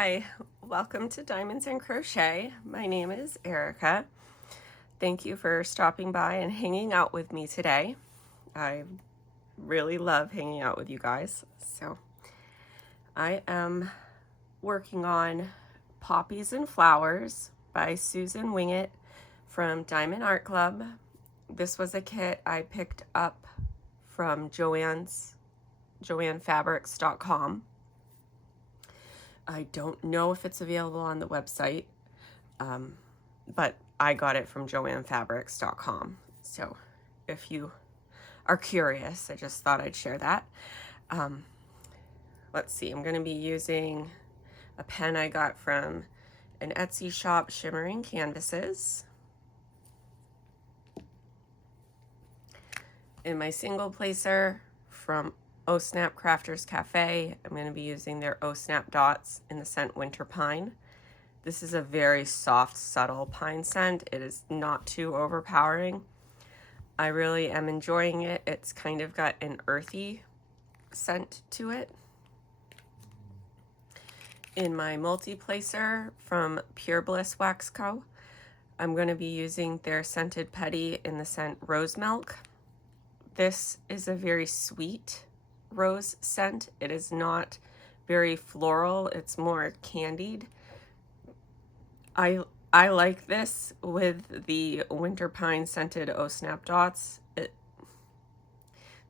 Hi, welcome to Diamonds and Crochet. My name is Erica. Thank you for stopping by and hanging out with me today. I really love hanging out with you guys. So I am working on Poppies and Flowers by Susan Winget from Diamond Art Club. This was a kit I picked up from joannfabrics.com. I don't know if it's available on the website, but I got it from joannfabrics.com. So if you are curious, I just thought I'd share that. Let's see, I'm going to be using a pen I got from an Etsy shop, Shimmering Canvases. In my single placer from Oh Snap Crafters Cafe, I'm going to be using their Oh Snap dots in the scent Winter Pine. This is a very soft, subtle pine scent. It is not too overpowering. I really am enjoying it. It's kind of got an earthy scent to it. In my multi-placer from Pure Bliss Wax Co., I'm going to be using their Scented Petty in the scent Rose Milk. This is a very sweet rose scent. It is not very floral. It's more candied. I like this with the Winter Pine scented Oh Snap dots.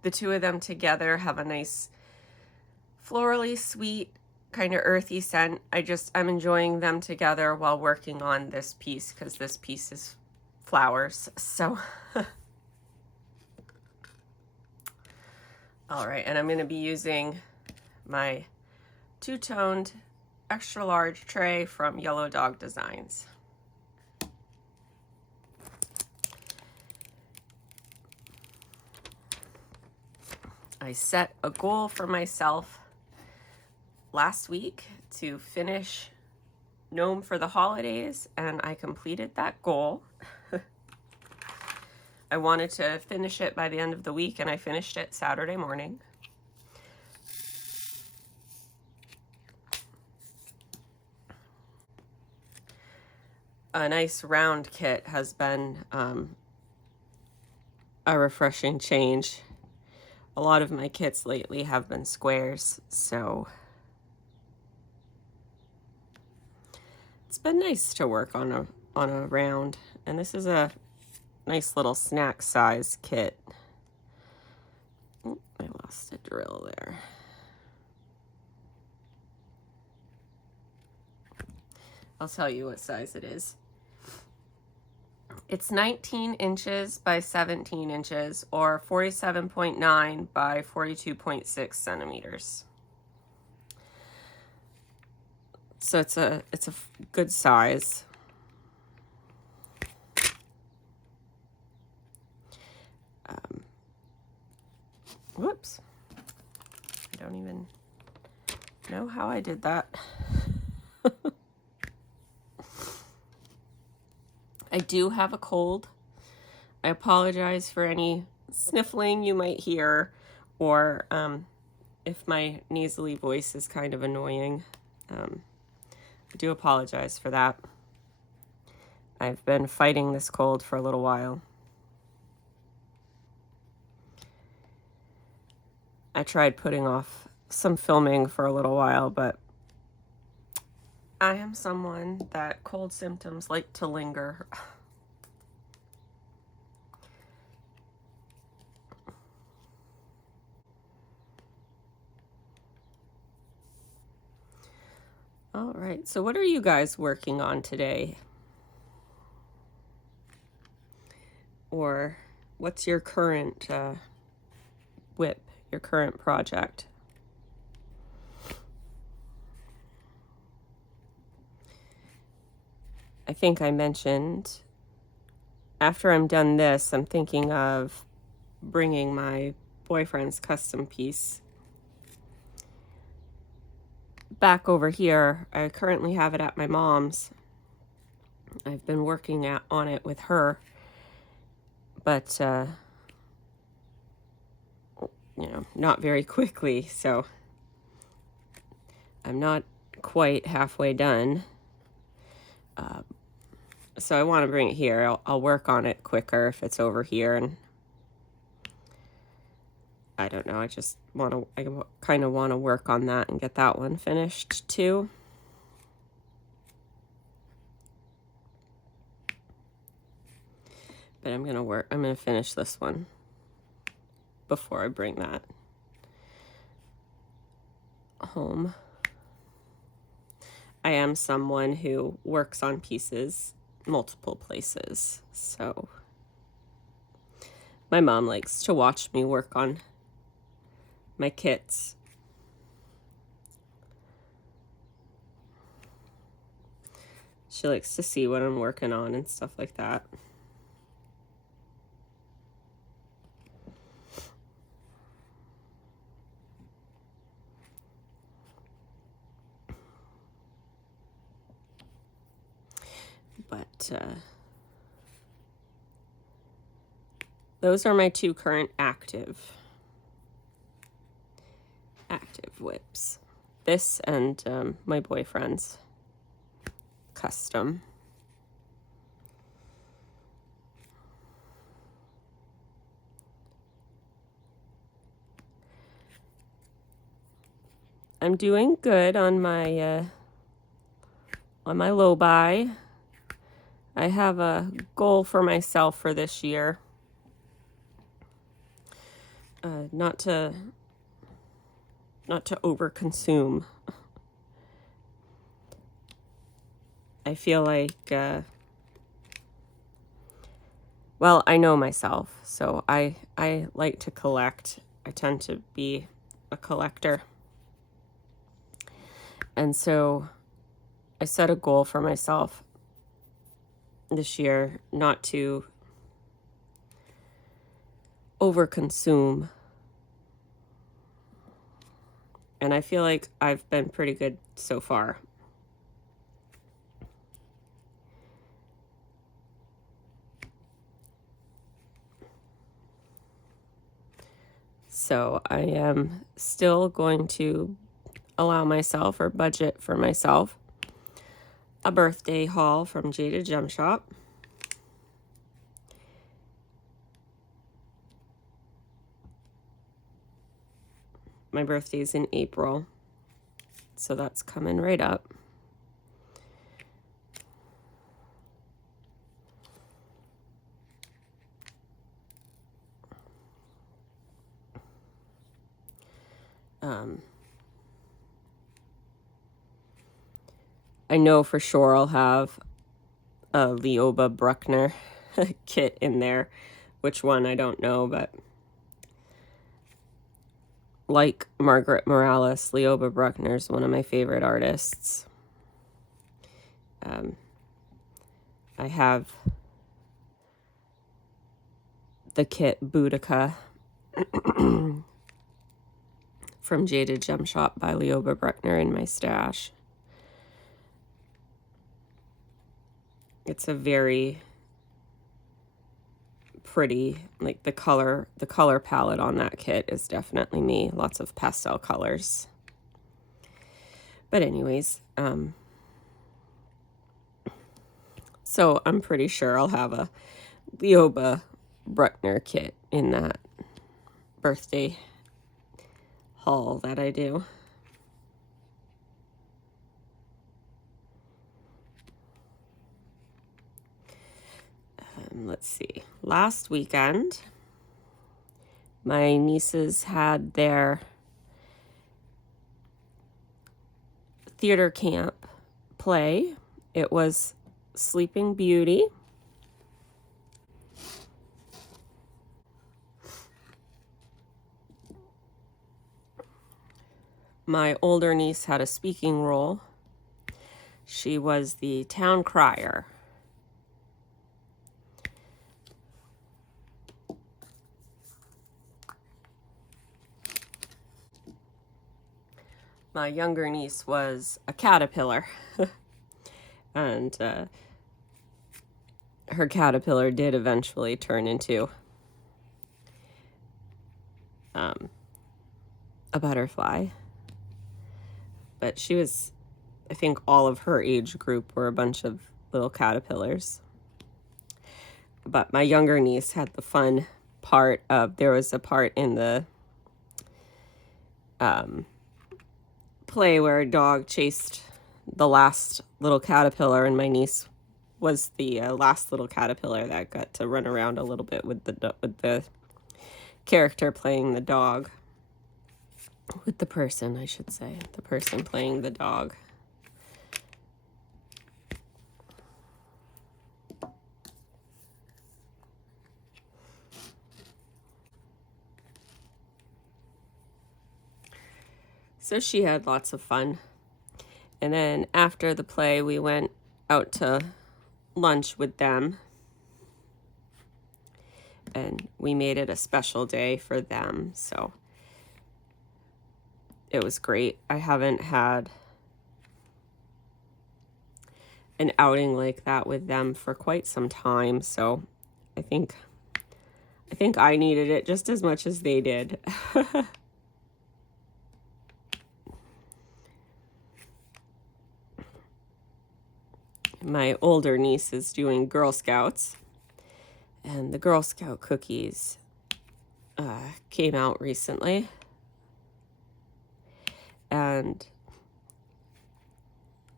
The two of them together have a nice florally sweet, kind of earthy scent. I'm enjoying them together while working on this piece because this piece is flowers. So all right, and I'm going to be using my two-toned extra large tray from Yellow Dog Designs. I set a goal for myself last week to finish Gnome for the holidays, and I completed that goal. I wanted to finish it by the end of the week, and I finished it Saturday morning. A nice round kit has been a refreshing change. A lot of my kits lately have been squares, so it's been nice to work on a round. And this is a nice little snack size kit. Oh, I lost a drill there. I'll tell you what size it is. It's 19 inches by 17 inches or 47.9 by 42.6 centimeters. So it's a good size. Whoops. I don't even know how I did that. I do have a cold. I apologize for any sniffling you might hear, or if my nasally voice is kind of annoying. I do apologize for that. I've been fighting this cold for a little while. I tried putting off some filming for a little while, but I am someone that cold symptoms like to linger. All right, so what are you guys working on today? Or what's your current WIP, your current project? I think I mentioned after I'm done this, I'm thinking of bringing my boyfriend's custom piece back over here. I currently have it at my mom's. I've been working on it with her, but not very quickly, so I'm not quite halfway done. So I want to bring it here. I'll work on it quicker if it's over here, and I don't know, I kind of want to work on that and get that one finished too. But I'm gonna finish this one before I bring that home. I am someone who works on pieces multiple places, so my mom likes to watch me work on my kits. She likes to see what I'm working on and stuff like that. But those are my two current active WIPs. This and my boyfriend's custom. I'm doing good on my low buy. I have a goal for myself for this year. Not to overconsume. I feel like, well, I know myself, so I like to collect. I tend to be a collector. And so I set a goal for myself this year not to overconsume. And I feel like I've been pretty good so far. So I am still going to allow myself, or budget for myself, a birthday haul from Jaded Gem Shop. My birthday's in April, so that's coming right up. I know for sure I'll have a Leoba Bruckner kit in there. Which one, I don't know, but like Margaret Morales, Leoba Bruckner is one of my favorite artists. I have the kit Boudica from Jaded Gem Shop by Leoba Bruckner in my stash. It's a very pretty, like the color palette on that kit is definitely me. Lots of pastel colors. But anyways, so I'm pretty sure I'll have a Leoba Bruckner kit in that birthday haul that I do. Let's see. Last weekend, my nieces had their theater camp play. It was Sleeping Beauty. My older niece had a speaking role. She was the town crier. My younger niece was a caterpillar. And her caterpillar did eventually turn into a butterfly. But she was I think all of her age group were a bunch of little caterpillars. But my younger niece had the fun part of, there was a part in the play where a dog chased the last little caterpillar, and my niece was the last little caterpillar that got to run around a little bit with the character playing the dog. With the person, I should say. The person playing the dog. So she had lots of fun. And then after the play, we went out to lunch with them. And we made it a special day for them. So it was great. I haven't had an outing like that with them for quite some time. So I think I needed it just as much as they did. My older niece is doing Girl Scouts, and the Girl Scout cookies came out recently, and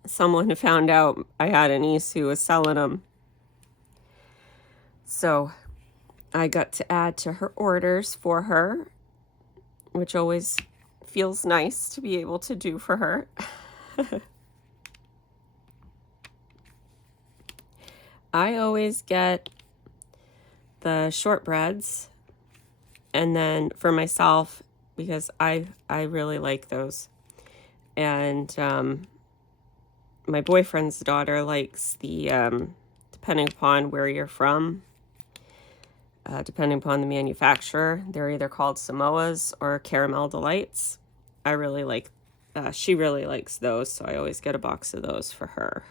someone found out I had a niece who was selling them, so I got to add to her orders for her, which always feels nice to be able to do for her. I always get the shortbreads, and then for myself, because I really like those, and my boyfriend's daughter likes the depending upon where you're from, depending upon the manufacturer, they're either called Samoas or Caramel Delights. I really like she really likes those, so I always get a box of those for her.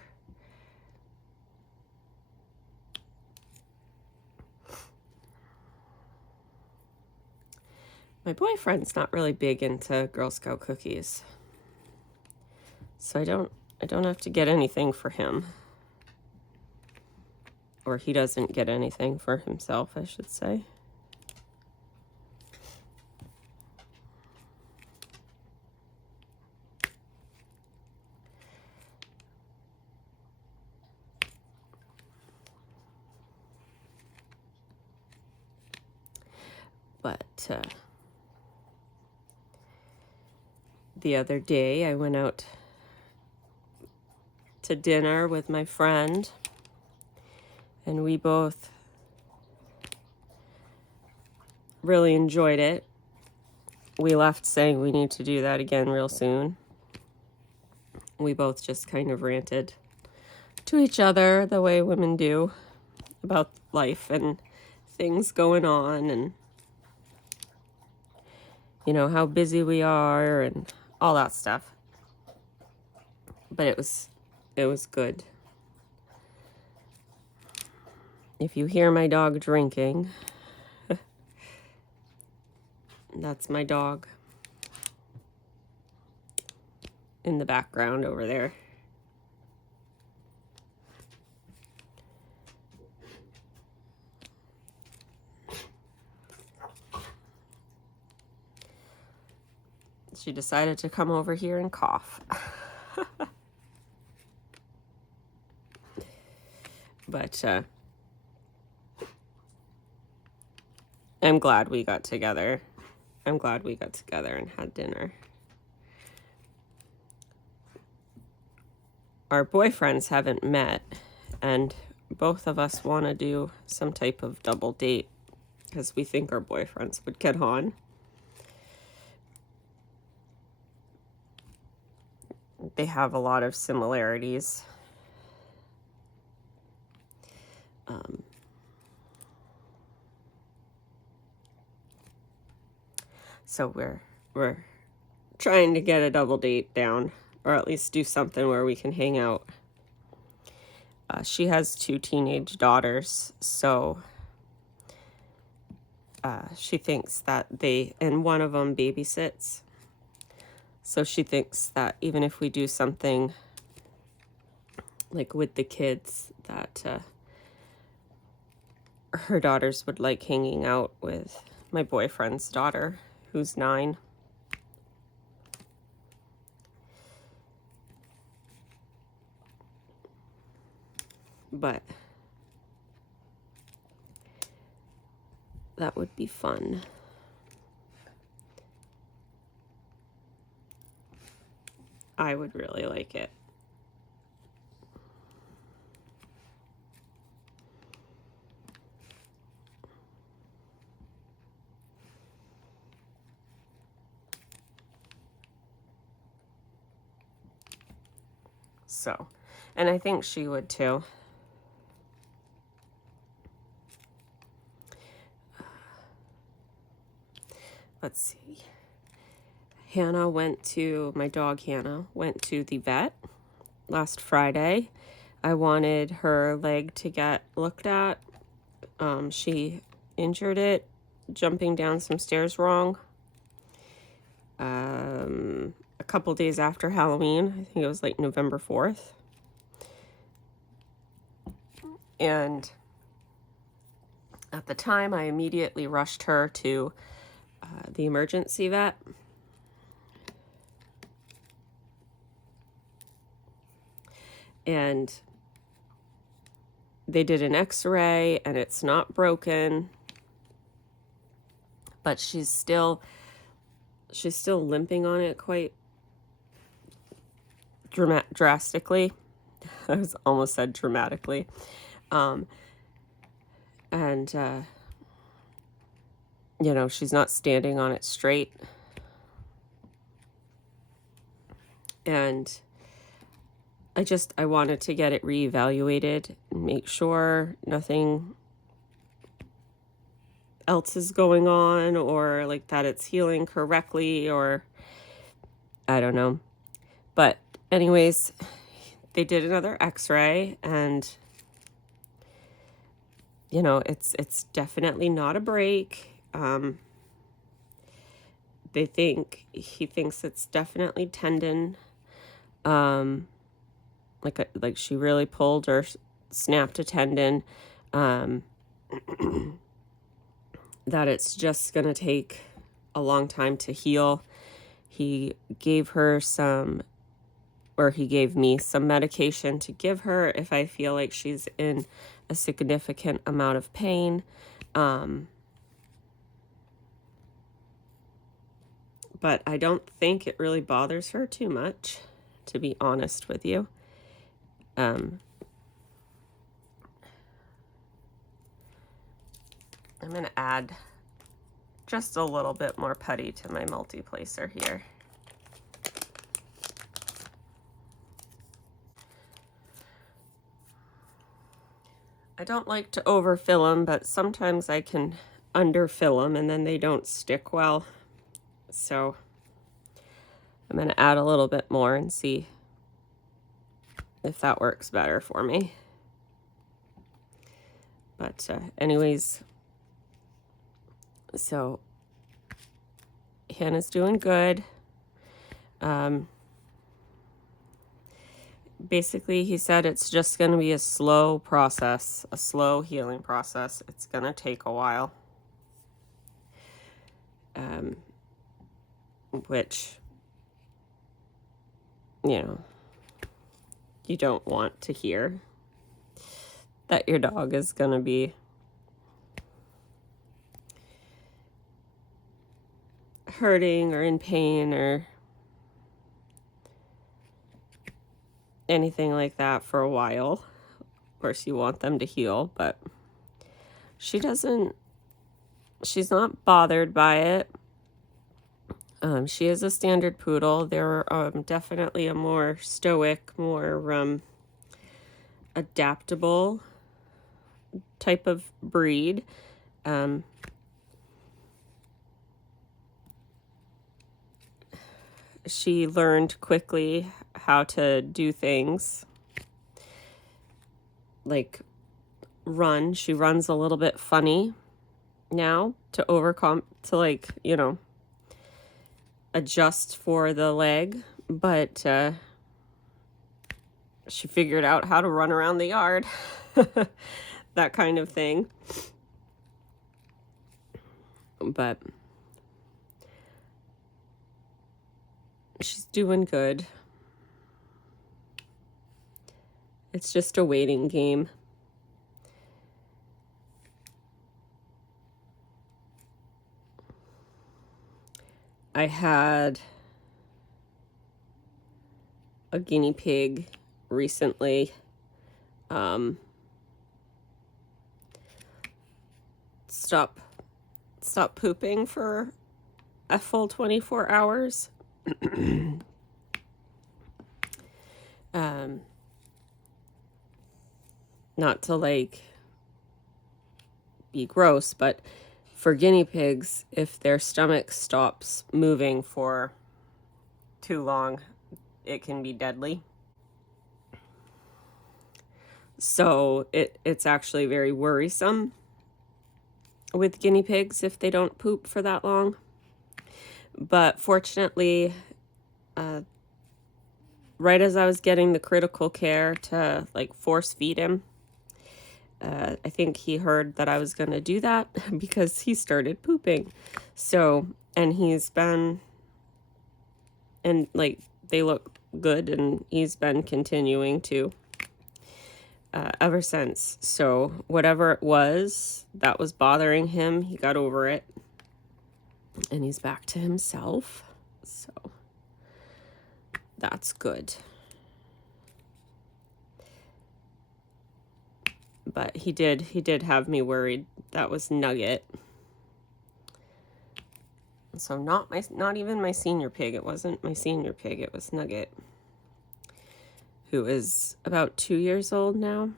My boyfriend's not really big into Girl Scout cookies, so I don't have to get anything for him, or he doesn't get anything for himself, I should say. But the other day I went out to dinner with my friend, and we both really enjoyed it. We left saying we need to do that again real soon. We both just kind of ranted to each other the way women do about life and things going on, and you know how busy we are and all that stuff. But it was good. If you hear my dog drinking, that's my dog in the background over there. She decided to come over here and cough. But I'm glad we got together. I'm glad we got together and had dinner. Our boyfriends haven't met, and both of us want to do some type of double date because we think our boyfriends would get on. They have a lot of similarities. So we're trying to get a double date down, or at least do something where we can hang out. She has 2 teenage daughters, so she thinks that and one of them babysits. So she thinks that even if we do something like with the kids, that her daughters would like hanging out with my boyfriend's daughter, who's 9. But that would be fun. I would really like it. So, and I think she would too. Let's see. My dog Hannah went to the vet last Friday. I wanted her leg to get looked at. She injured it jumping down some stairs wrong. A couple days after Halloween, I think it was like November 4th. And at the time, I immediately rushed her to the emergency vet. And they did an x-ray, and it's not broken, but she's still limping on it quite drastically. I almost said dramatically. You know, she's not standing on it straight. And I wanted to get it reevaluated and make sure nothing else is going on, or like that it's healing correctly, or I don't know. But anyways, they did another x-ray, and you know, it's definitely not a break. He thinks it's definitely tendon. Like she really pulled or snapped a tendon. That it's just gonna take a long time to heal. He gave me some medication to give her if I feel like she's in a significant amount of pain. But I don't think it really bothers her too much, to be honest with you. I'm going to add just a little bit more putty to my multi-placer here. I don't like to overfill them, but sometimes I can underfill them and then they don't stick well. So I'm going to add a little bit more and see if that works better for me. But anyways, so Hannah's doing good. Basically, he said it's just going to be a slow process, a slow healing process. It's going to take a while. Which, you know, you don't want to hear that your dog is going to be hurting or in pain or anything like that for a while. Of course, you want them to heal, but she's not bothered by it. She is a standard poodle. They're definitely a more stoic, more adaptable type of breed. She learned quickly how to do things like run. She runs a little bit funny now to adjust for the leg, but she figured out how to run around the yard. That kind of thing. But she's doing good. It's just a waiting game. I had a guinea pig recently. Stop pooping for a full 24 hours. Not to like be gross, but for guinea pigs, if their stomach stops moving for too long, it can be deadly. So it's actually very worrisome with guinea pigs if they don't poop for that long. But fortunately, right as I was getting the critical care to like force feed him, I think he heard that I was going to do that because he started pooping. So, and he's been, and like they look good, and he's been continuing to ever since. So whatever it was that was bothering him, he got over it and he's back to himself. So that's good. But he did have me worried. That was Nugget. So not even my senior pig. It wasn't my senior pig. It was Nugget, who is about 2 years old now.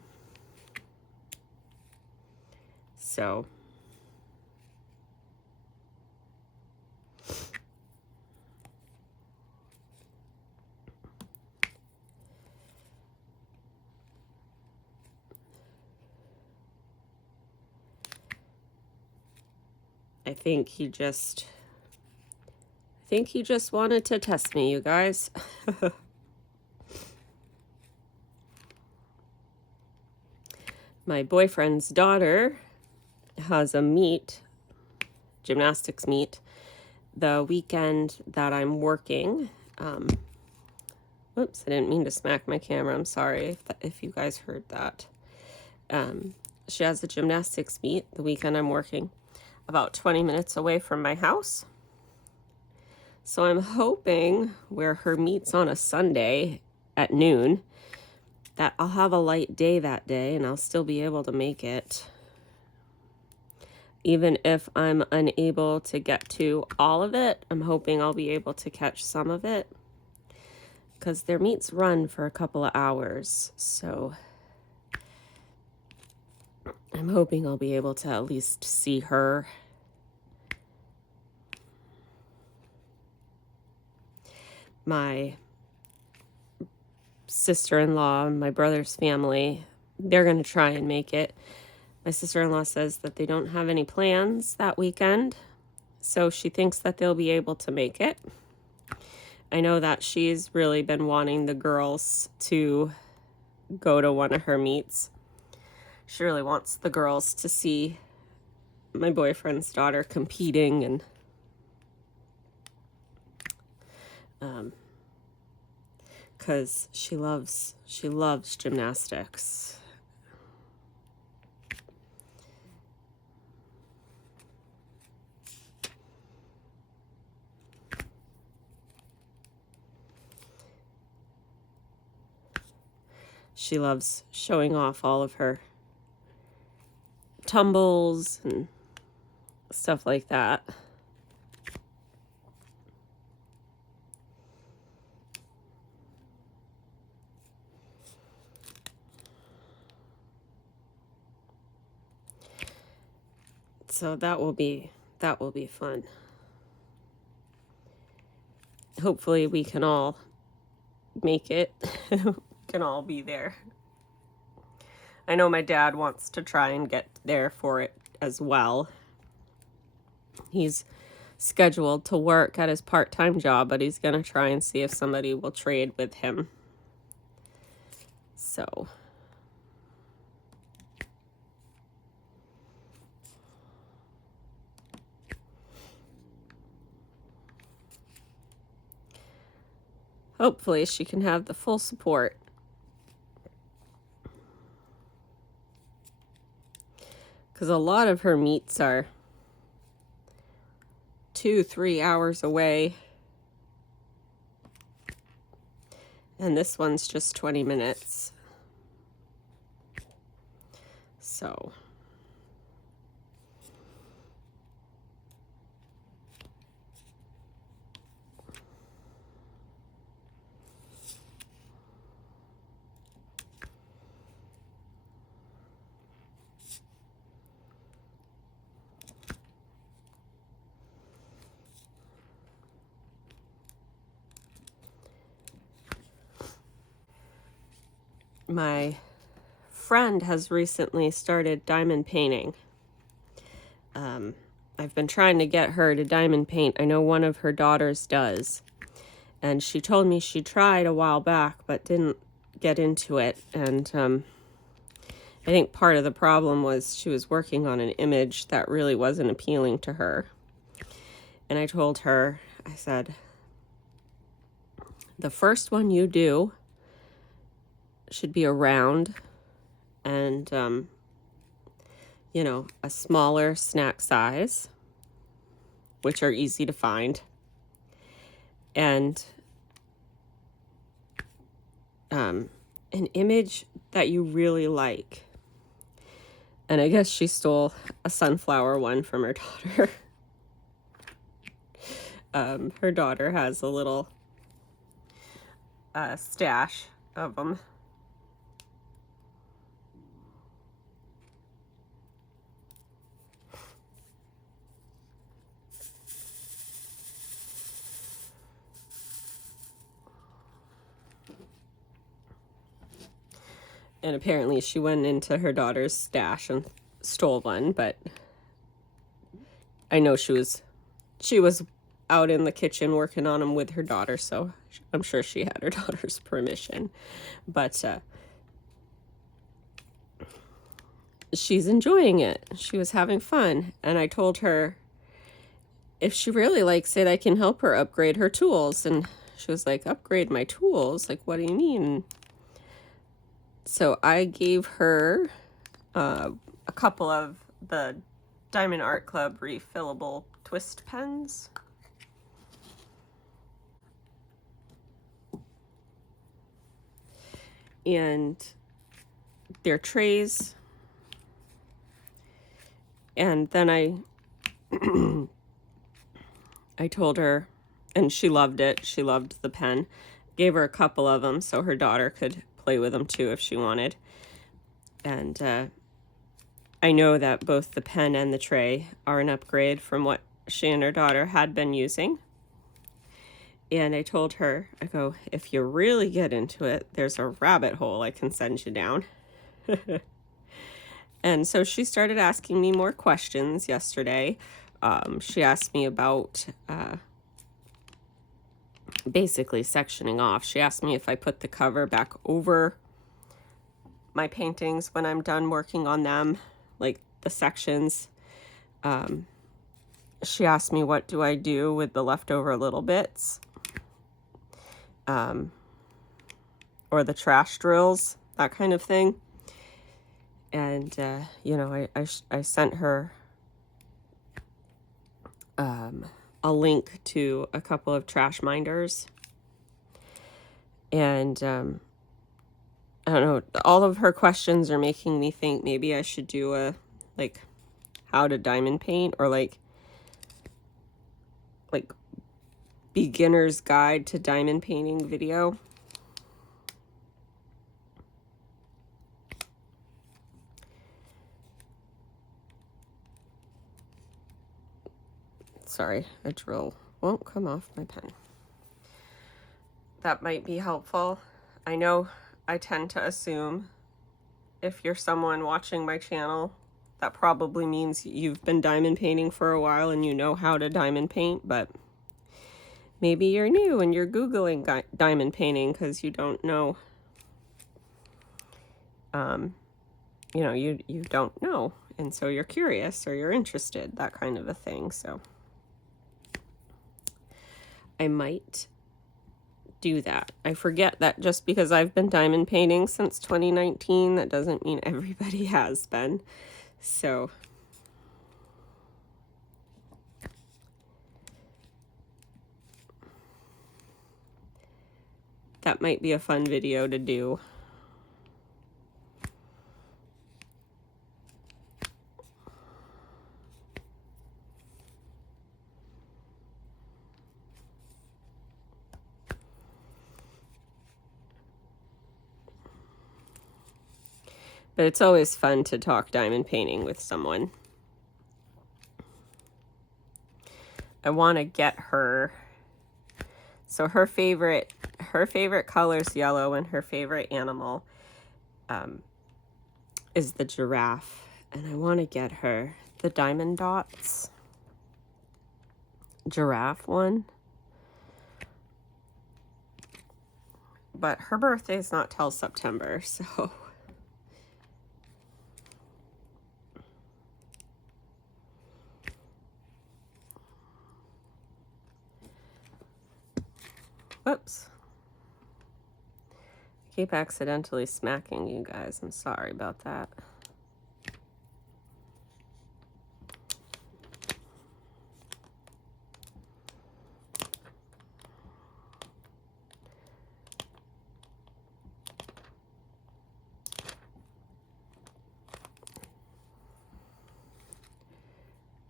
So I think he just wanted to test me, you guys. My boyfriend's daughter has a gymnastics meet, the weekend that I'm working. Oops, I didn't mean to smack my camera. I'm sorry if you guys heard that. She has a gymnastics meet the weekend I'm working, about 20 minutes away from my house. So I'm hoping, where her meet's on a Sunday at noon, that I'll have a light day that day and I'll still be able to make it. Even if I'm unable to get to all of it, I'm hoping I'll be able to catch some of it, because their meets run for a couple of hours. So I'm hoping I'll be able to at least see her. My sister-in-law and my brother's family, they're going to try and make it. My sister-in-law says that they don't have any plans that weekend, so she thinks that they'll be able to make it. I know that she's really been wanting the girls to go to one of her meets. She really wants the girls to see my boyfriend's daughter competing, and because she loves gymnastics. She loves showing off all of her tumbles and stuff like that. So that will be fun. Hopefully we can all make it. Can all be there. I know my dad wants to try and get there for it as well. He's scheduled to work at his part-time job, but he's going to try and see if somebody will trade with him. So hopefully she can have the full support. Because a lot of her meets are 2-3 hours away. And this one's just 20 minutes. So my friend has recently started diamond painting. I've been trying to get her to diamond paint. I know one of her daughters does. And she told me she tried a while back, but didn't get into it. And I think part of the problem was she was working on an image that really wasn't appealing to her. And I told her, I said, the first one you do should be a round and, you know, a smaller snack size, which are easy to find, and an image that you really like. And I guess she stole a sunflower one from her daughter. Her daughter has a little stash of them. And apparently she went into her daughter's stash and stole one, but I know she was out in the kitchen working on them with her daughter, so I'm sure she had her daughter's permission. But she's enjoying it. She was having fun. And I told her if she really likes it, I can help her upgrade her tools. And she was like, upgrade my tools? Like, what do you mean? So I gave her a couple of the Diamond Art Club refillable twist pens. And their trays. And then I told her, and she loved it. She loved the pen. Gave her a couple of them so her daughter could play with them too if she wanted. And I know that both the pen and the tray are an upgrade from what she and her daughter had been using. And I told her, I go, if you really get into it, there's a rabbit hole I can send you down. And so she started asking me more questions yesterday. She asked me about basically sectioning off. She asked me if I put the cover back over my paintings when I'm done working on them, like the sections. She asked me what do I do with the leftover little bits, or the trash drills, that kind of thing. And you know, I sent her a link to a couple of trash minders. And I don't know, all of her questions are making me think maybe I should do a like how to diamond paint, or like beginner's guide to diamond painting video. Sorry, a drill won't come off my pen. That might be helpful. I know I tend to assume if you're someone watching my channel, that probably means you've been diamond painting for a while and you know how to diamond paint, but maybe you're new and you're Googling diamond painting because you don't know you know, you don't know, and so you're curious or you're interested, that kind of a thing. So I might do that. I forget that just because I've been diamond painting since 2019, that doesn't mean everybody has been. So that might be a fun video to do. But it's always fun to talk diamond painting with someone. I want to get her. So her favorite color is yellow, and her favorite animal is the giraffe. And I want to get her the diamond dots giraffe one. But her birthday is not till September, so whoops. I keep accidentally smacking you guys. I'm sorry about that.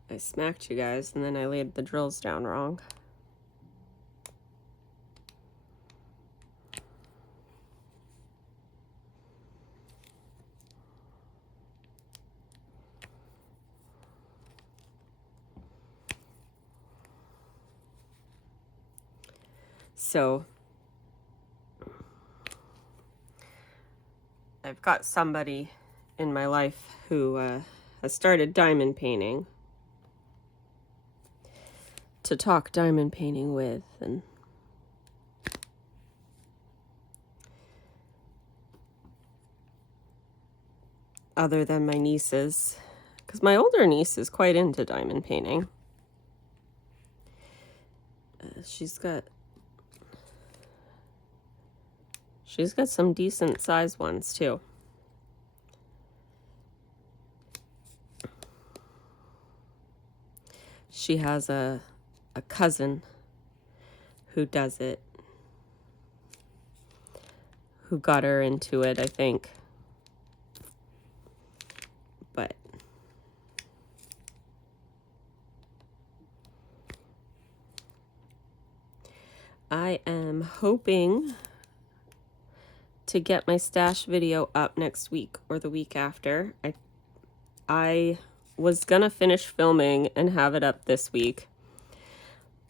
I smacked you guys, and then I laid the drills down wrong. So I've got somebody in my life who has started diamond painting to talk diamond painting with, and other than my nieces, because my older niece is quite into diamond painting. She's got some decent size ones too. She has a cousin who does it, who got her into it, I think. But I am hoping to get my stash video up next week or the week after. I was gonna finish filming and have it up this week,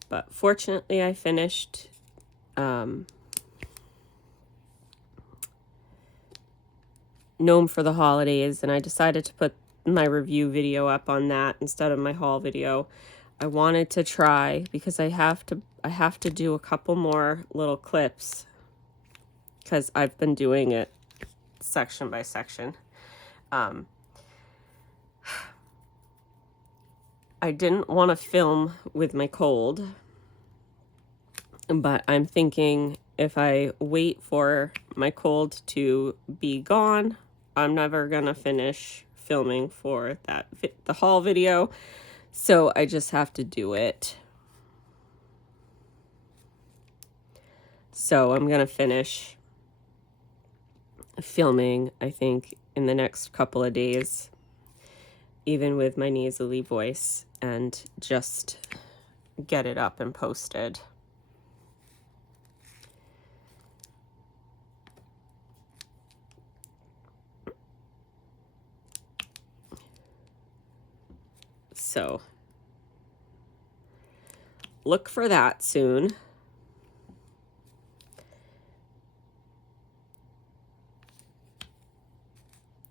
but fortunately I finished Gnome for the Holidays, and I decided to put my review video up on that instead of my haul video. I wanted to try, because I have to do a couple more little clips, because I've been doing it section by section. I didn't want to film with my cold, but I'm thinking if I wait for my cold to be gone, I'm never gonna finish filming for the haul video, so I just have to do it. So I'm gonna finish filming, I think, in the next couple of days, even with my nasally voice, and just get it up and posted. So look for that soon.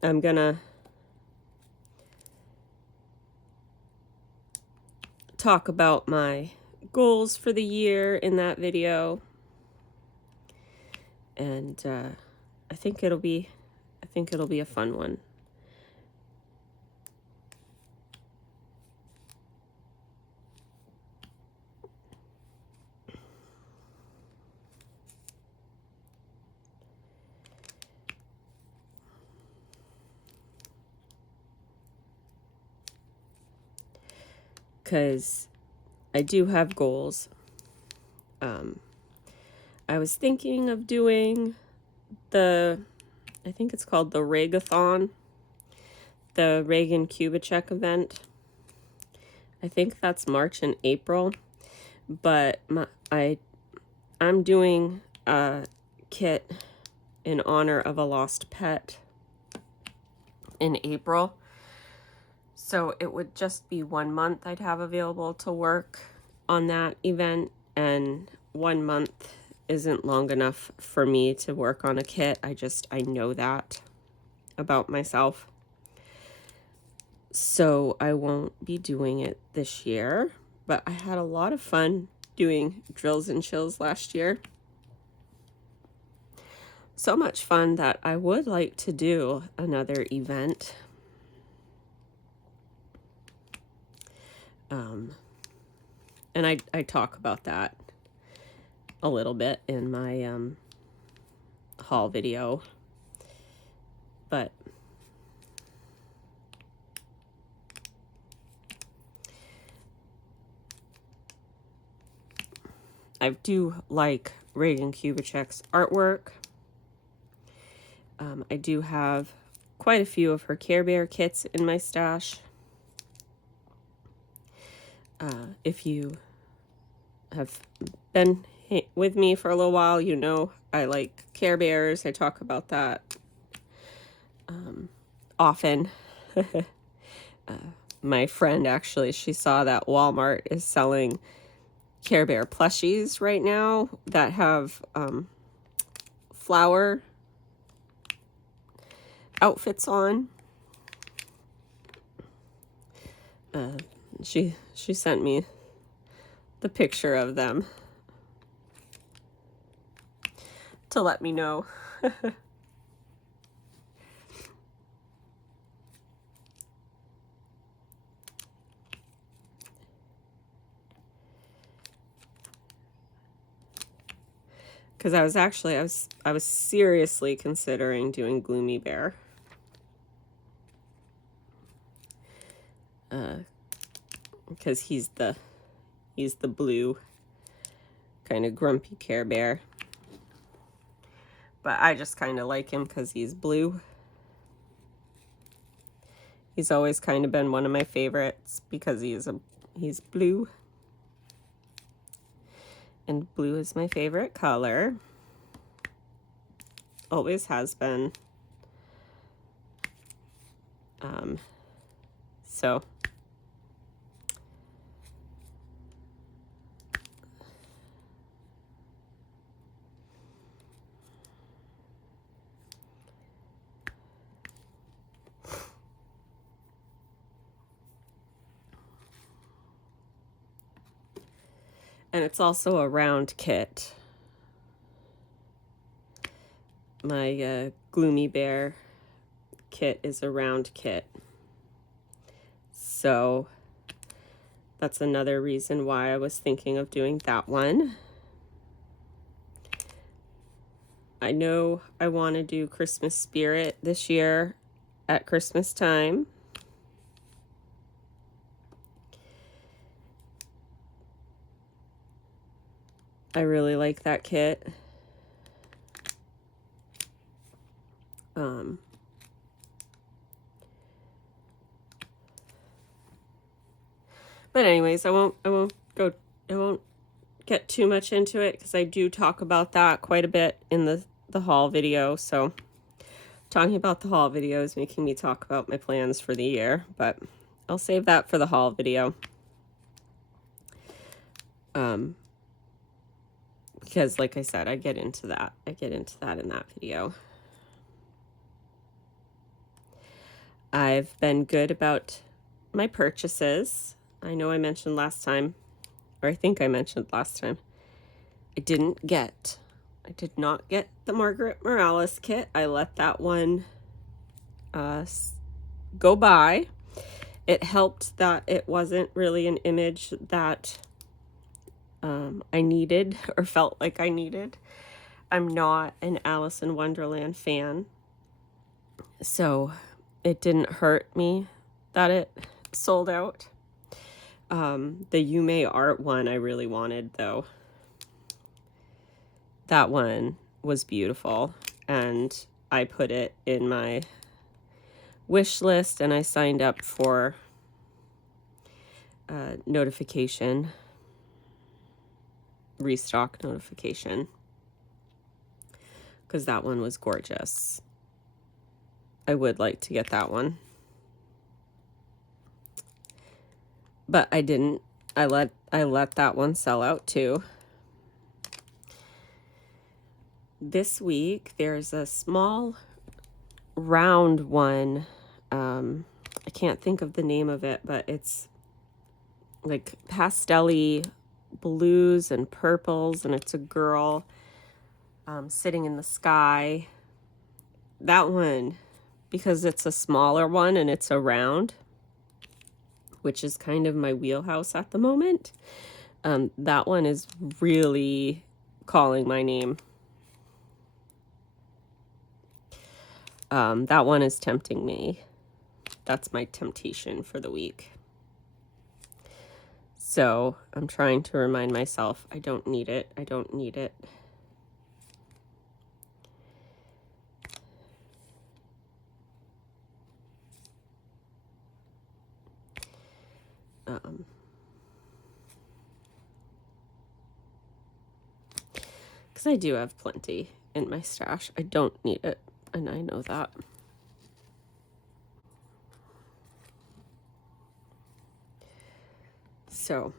I'm gonna talk about my goals for the year in that video, and I think it'll be I think it'll be a fun one. Because I do have goals. I was thinking of doing I think it's called the Regathon, the Reagan Kubitschek event. I think that's March and April, but I'm doing a kit in honor of a lost pet in April. So it would just be 1 month I'd have available to work on that event, and 1 month isn't long enough for me to work on a kit. I know that about myself. So I won't be doing it this year, but I had a lot of fun doing drills and chills last year. So much fun that I would like to do another event. And I talk about that a little bit in my haul video, but I do like Reagan Kubitschek's artwork. I do have quite a few of her Care Bear kits in my stash. If you have been with me for a little while, you know I like Care Bears. I talk about that often. My friend, actually, she saw that Walmart is selling Care Bear plushies right now that have flower outfits on. She sent me the picture of them to let me know. Because I was seriously considering doing Gloomy Bear. Because he's the blue kind of grumpy Care Bear. But I just kind of like him because he's blue. He's always kind of been one of my favorites because he's blue. And blue is my favorite color. Always has been. So and it's also a round kit. My Gloomy Bear kit is a round kit. So that's another reason why I was thinking of doing that one. I know I want to do Christmas Spirit this year at Christmas time. I really like that kit. But anyways, I won't get too much into it because I do talk about that quite a bit in the haul video. So talking about the haul video is making me talk about my plans for the year, but I'll save that for the haul video. Because like I said, I get into that in that video. I've been good about my purchases. I know I mentioned last time, or I think I mentioned last time, I did not get the Margaret Morales kit. I let that one go by. It helped that it wasn't really an image that I needed or felt like I needed. I'm not an Alice in Wonderland fan, so it didn't hurt me that it sold out. The Yume art one I really wanted, though. That one was beautiful, and I put it in my wish list, and I signed up for notification, restock notification, because that one was gorgeous. I would like to get that one, but I didn't. I let that one sell out too. This week there's a small round one. I can't think of the name of it, but it's like pastel-y blues and purples, and it's a girl sitting in the sky. That one, because it's a smaller one and it's a round, which is kind of my wheelhouse at the moment, that one is really calling my name. That one is tempting me. That's my temptation for the week. So I'm trying to remind myself, I don't need it. I don't need it. Because I do have plenty in my stash. I don't need it, and I know that. So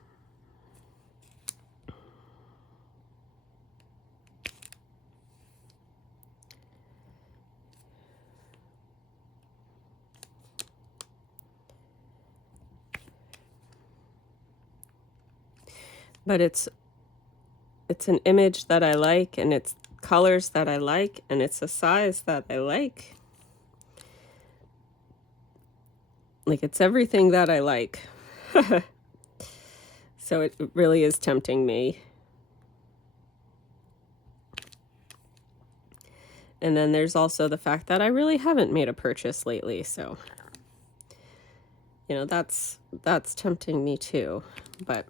but it's an image that I like, and it's colors that I like, and it's a size that I like. Like, it's everything that I like. So it really is tempting me. And then there's also the fact that I really haven't made a purchase lately, so you know, that's tempting me too. But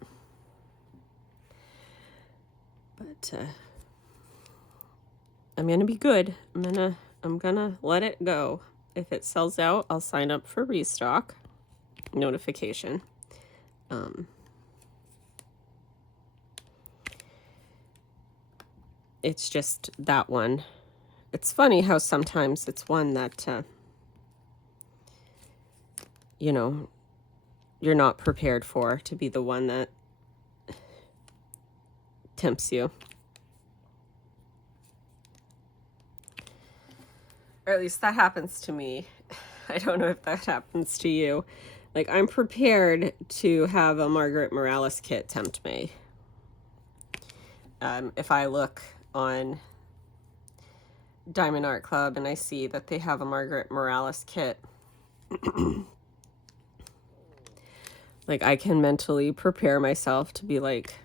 I'm gonna be good. I'm gonna let it go. If it sells out, I'll sign up for restock notification. It's just that one. It's funny how sometimes it's one that you know, you're not prepared for to be the one that tempts you. Or at least that happens to me. I don't know if that happens to you. Like, I'm prepared to have a Margaret Morales kit tempt me. If I look on Diamond Art Club and I see that they have a Margaret Morales kit, like, I can mentally prepare myself to be like,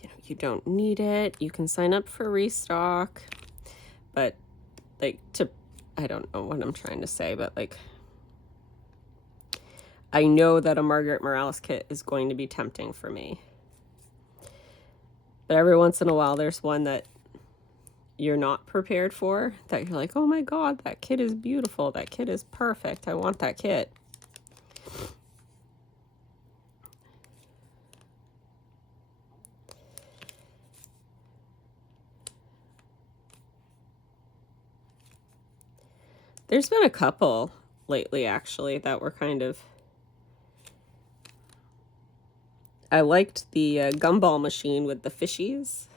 you know, you don't need it. You can sign up for restock. But like, I don't know what I'm trying to say, but like, I know that a Margaret Morales kit is going to be tempting for me. But every once in a while, there's one that you're not prepared for, that you're like, oh my God, that kit is beautiful. That kit is perfect. I want that kit. There's been a couple lately, actually, that were kind of... I liked the gumball machine with the fishies.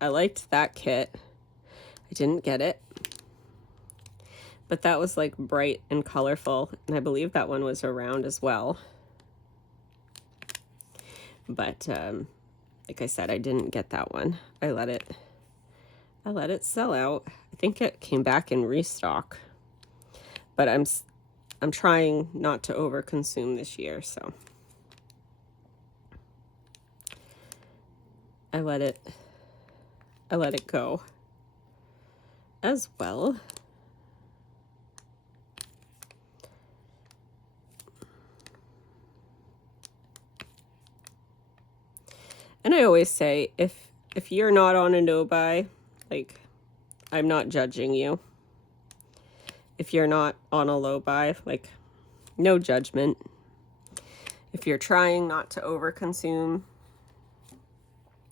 I liked that kit. I didn't get it. But that was like bright and colorful, and I believe that one was around as well. But like I said, I didn't get that one. I let it sell out. I think it came back in restock. but I'm trying not to overconsume this year, so I let it go as well. And I always say, if you're not on a no-buy, like, I'm not judging you. If you're not on a low buy, like, no judgment. If you're trying not to overconsume,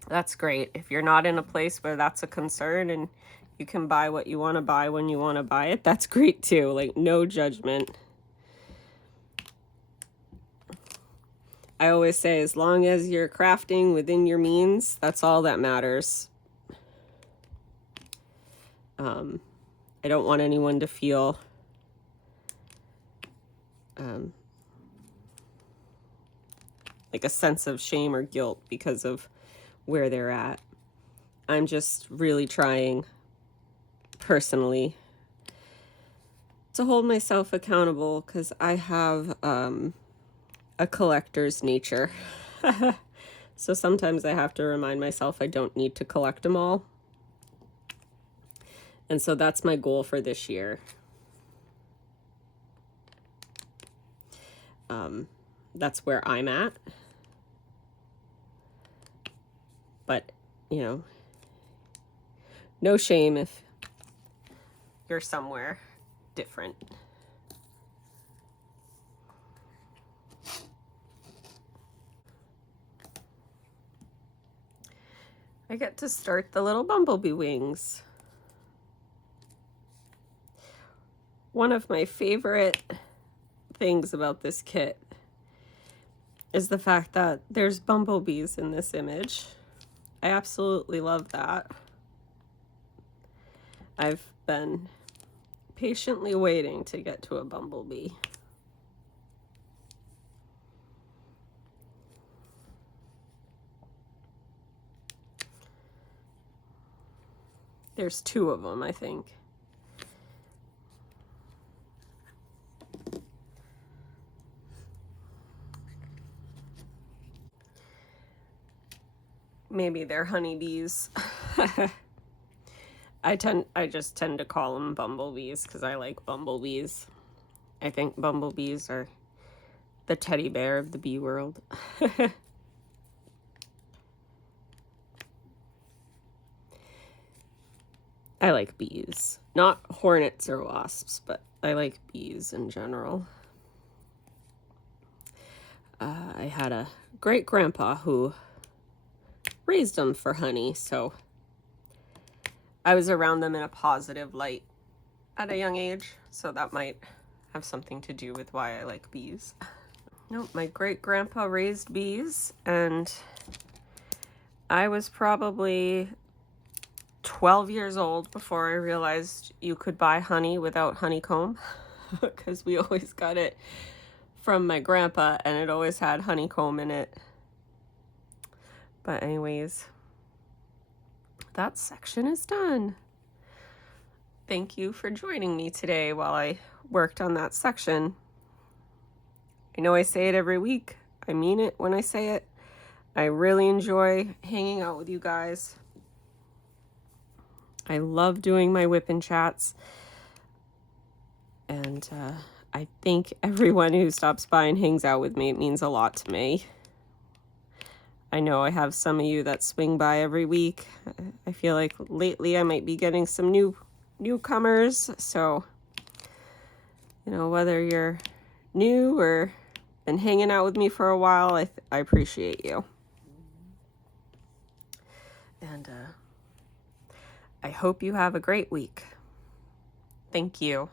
that's great. If you're not in a place where that's a concern and you can buy what you want to buy when you want to buy it, that's great too. Like, no judgment. I always say, as long as you're crafting within your means, that's all that matters. I don't want anyone to feel like a sense of shame or guilt because of where they're at. I'm just really trying personally to hold myself accountable, because I have a collector's nature. So sometimes I have to remind myself I don't need to collect them all. And so that's my goal for this year. That's where I'm at. But, you know, no shame if you're somewhere different. I get to start the little bumblebee wings. One of my favorite things about this kit is the fact that there's bumblebees in this image. I absolutely love that. I've been patiently waiting to get to a bumblebee. There's 2 of them, I think. Maybe they're honeybees. I just tend to call them bumblebees because I like bumblebees. I think bumblebees are the teddy bear of the bee world. I like bees. Not hornets or wasps, but I like bees in general. I had a great-grandpa who raised them for honey, so I was around them in a positive light at a young age, so that might have something to do with why I like bees. No, my great-grandpa raised bees, and I was probably 12 years old before I realized you could buy honey without honeycomb, because we always got it from my grandpa, and it always had honeycomb in it. But anyways, that section is done. Thank you for joining me today while I worked on that section. I know I say it every week. I mean it when I say it. I really enjoy hanging out with you guys. I love doing my WIP and chats. And I thank everyone who stops by and hangs out with me. It means a lot to me. I know I have some of you that swing by every week. I feel like lately I might be getting some newcomers. So, you know, whether you're new or been hanging out with me for a while, I appreciate you. And I hope you have a great week. Thank you.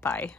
Bye.